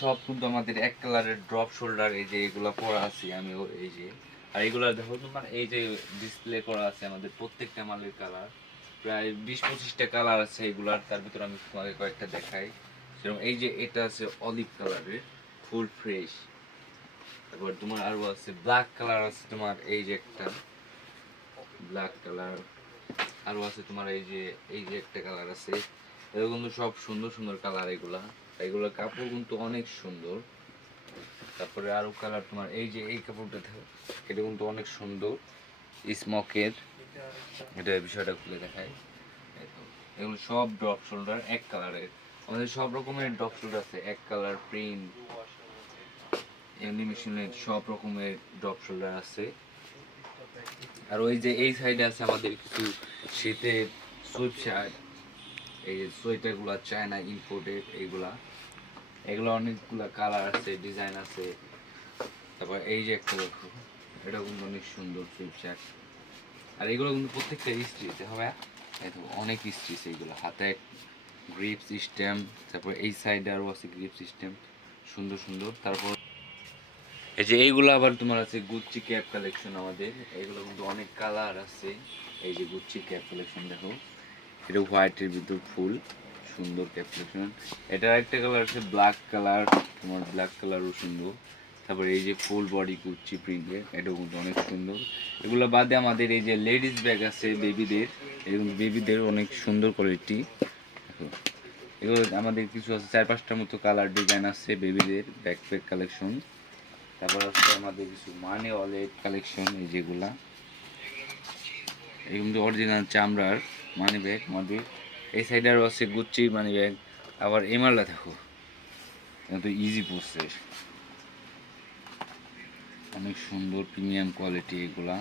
সব কিন্তু আমাদের এক কালারের ড্রপ শোল্ডার, এই যে এগুলা পরা আছি আমিও, এই যে আর এগুলা দেখো তোমার এই যে ডিসপ্লে করা আছে আমাদের প্রত্যেকটা মালের কালার, প্রায় 20-25টা কালার আছে এগুলার। তার ভিতরে আমি তোমাকে কয়েকটা দেখাই। যেরকম এই যে এটা আছে অলিভ কালারের, ফুল ফ্রেশ। তারপর তোমার আরো আছে ব্ল্যাক কালার, আছে তোমার এই যে একটা ব্ল্যাক কালার, আরো আছে তোমার এই যে একটা কালার আছে। এগুলো কিন্তু সব সুন্দর সুন্দর কালার এগুলা। এগুলোর কাপড় কিন্তু অনেক সুন্দর। তারপরে আরো কালার তোমার এই যে এই কাপড়টা দেখো, এটা কিন্তু অনেক সুন্দর স্মোকের। এটা বিষয়টা খুলে দেখায়। এই তো, এগুলো সব ড্রপ শোল্ডার এক কালারের। আমাদের সব রকমের ড্রপ শোল্ডার আছে, এক কালার, প্রিন্ট, অ্যানিমেশনের সব রকমের ড্রপ শোল্ডার আছে। আর ওই যে এই সাইডে আছে আমাদের কিছু শীতের সুইপ শার্ট, এই যে সোয়েটারগুলো চায়না ইম্পোর্টেড এইগুলা। এগুলো অনেকগুলা কালার আছে, ডিজাইন আছে। তারপর এই যে একটা দেখো, এটা কিন্তু অনেক সুন্দর সুইপ শার্ট। আর এগুলো কিন্তু প্রত্যেকটা স্ট্রিচে হবে, দেখো অনেক স্ট্রিচ এইগুলো, হাতে গ্রিপ সিস্টেম। তারপর এই সাইডে আরও আছে গ্রিপ সিস্টেম, সুন্দর সুন্দর। তারপর এই যে এইগুলো আবার তোমার আছে গুচ্চি ক্যাপ কালেকশন আমাদের। এগুলো কিন্তু অনেক কালার আছে। এই যে গুচ্চি ক্যাপ কালেকশন দেখো, এটা হোয়াইটের ভিতর ফুল সুন্দর ক্যাপ কালেকশন। এটার একটা কালার আছে ব্ল্যাক কালার, তোমার ব্ল্যাক কালারও সুন্দর। তারপরে এই যে ফুল বডি গুচ্চি প্রিন্টের, এটাও কিন্তু অনেক সুন্দর। এগুলো বাদে আমাদের এই যে লেডিস ব্যাগ আছে বেবিদের, এরকম বেবিদের অনেক সুন্দর কোয়ালিটি দেখো। এগুলো আমাদের কিছু আছে 4-5টার মতো কালার ডিজাইন আছে বেবিদের ব্যাকপ্যাক কালেকশন। তারপর আছে আমাদের কিছু মানি ওয়ালেট কালেকশন, এই যেগুলা এই কিন্তু অরিজিনাল চামড়ার মানি ব্যাগ আমাদের। এই সাইডে আরও আছে গুচ্চি মানি ব্যাগ। আবার এই মালটা দেখো, তো ইজি প্রসেস, অনেক সুন্দর প্রিমিয়াম কোয়ালিটি এগুলা।